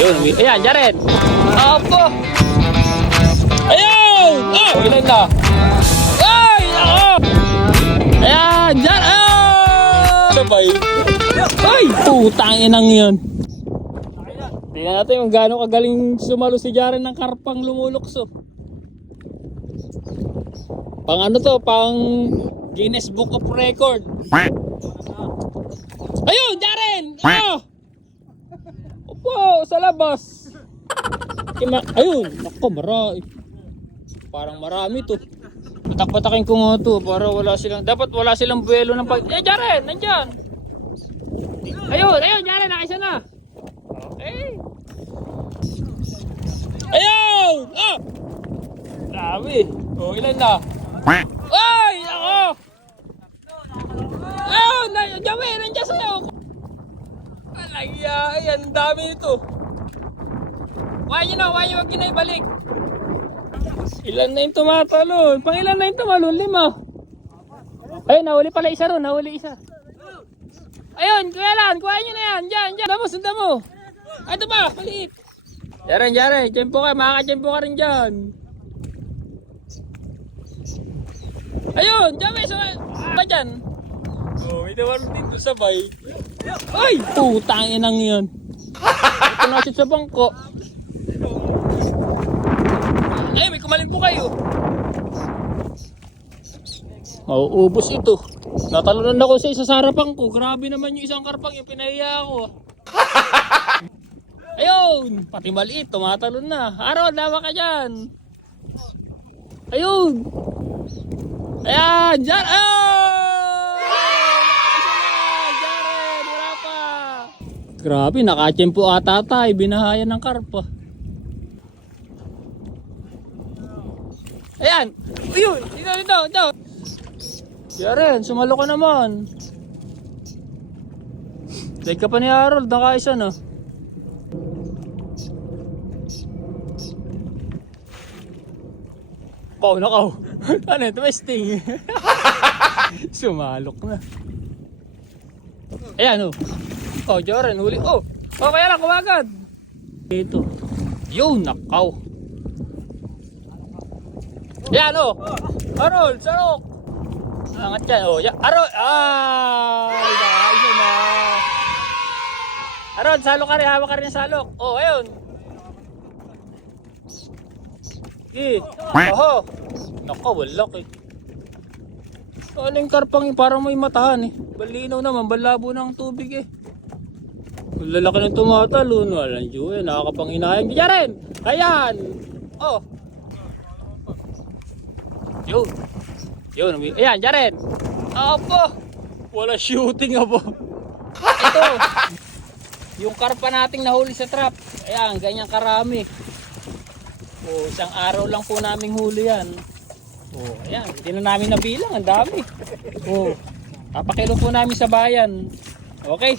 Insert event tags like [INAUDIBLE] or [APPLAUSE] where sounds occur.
Yun, ayan, Jared. Opo. Ayun! Oh, ilan na? Ay! Ako! Ayan, Jared! Ah! Sabay. Ay! Putang inang yun. Tingnan natin kung gaano kagaling sumalo si Jaren ng karpang lumulukso. Pang ano to? Pang Guinness Book of Record. Ayun, Jaren! Oh! Sa labas. Kima Ayun, nako, marami. Parang marami to. Patak-patakin ko nga to para wala silang, dapat wala silang buwelo ng pag... Eh, Jaren, nandyan. Ayun, ayun, Jaren, nakisa na. Okay. Ayun! Ah! Grabe. O, ilan na? Ay! Ako! Ayun! Jawi, nandiyan sa'yo. Alagya, ay, ang dami nito. Why nyo na, why nyo wag nyo na ibalik? Ilan na yung tumatalon? Pang ilan na yung tumalon? Lima. Ayun, nahuli pala isa ron, nahuli isa. Ayun, kuya lan, kuha nyo na yan. Diyan, diyan. Sundan mo, sundan mo. Ay, Ito pa, maliit. Yaren, yaren. Tiyempo ka, makaka-tiyempo ka rin dyan. Ayun, dyan may sa... Ba? Oh, may nawarin din doon sabay. Ay, putang inang yun. Ito na siya sa bangko. Ay, may kumalin po kayo. Mauubos ito. Natalunan ako sa isa sa harapan ko. Grabe naman yung isang karpang yung pinahiya ako. Ayun! Pati maliit, tumatalon na. Aaron, lawa ka dyan. Ayun! Ayan! Diyan! Oh! Jaren! Wala pa! Grabe, nakachempo ata tayo. Binahayan ng karpa. Ayan! Ayun! Dito, dito, dito! Jaren, sumalo ka naman. Take ka pa ni Harold, nakaisa na. Pau na kau. Ano ito? Twisting. [LAUGHS] Sumalok na. Ayan oh. Oh, Joran, huli. Oh, oh kaya lang, kumagad. Ito. Yun, nakaw. Ayan oh. Arol, sarok. Angat yan. Oh, ya. Arol. Ay, ayos na. Arol, salok ka rin. Hawak ka rin ng salok. Oh, ayun. Eh, oho. Nako, wala eh. Ano yung karpang yung parang may matahan eh. Balinaw naman, balabo ng tubig eh. Lalaki ng tumatalon. Walang Diyo eh, nakakapanghinayang. Biyarin! Ayan! Oh! Yun! Yun, ayan, Jaren! Opo! Wala shooting abo. Ito! Yung karpa nating nahuli sa trap. Ayan, ganyan karami. Oh, isang araw lang po naming huli yan. Oh, ayan, hindi na namin nabilang, ang dami. Oh, papakilo po namin sa bayan. Okay,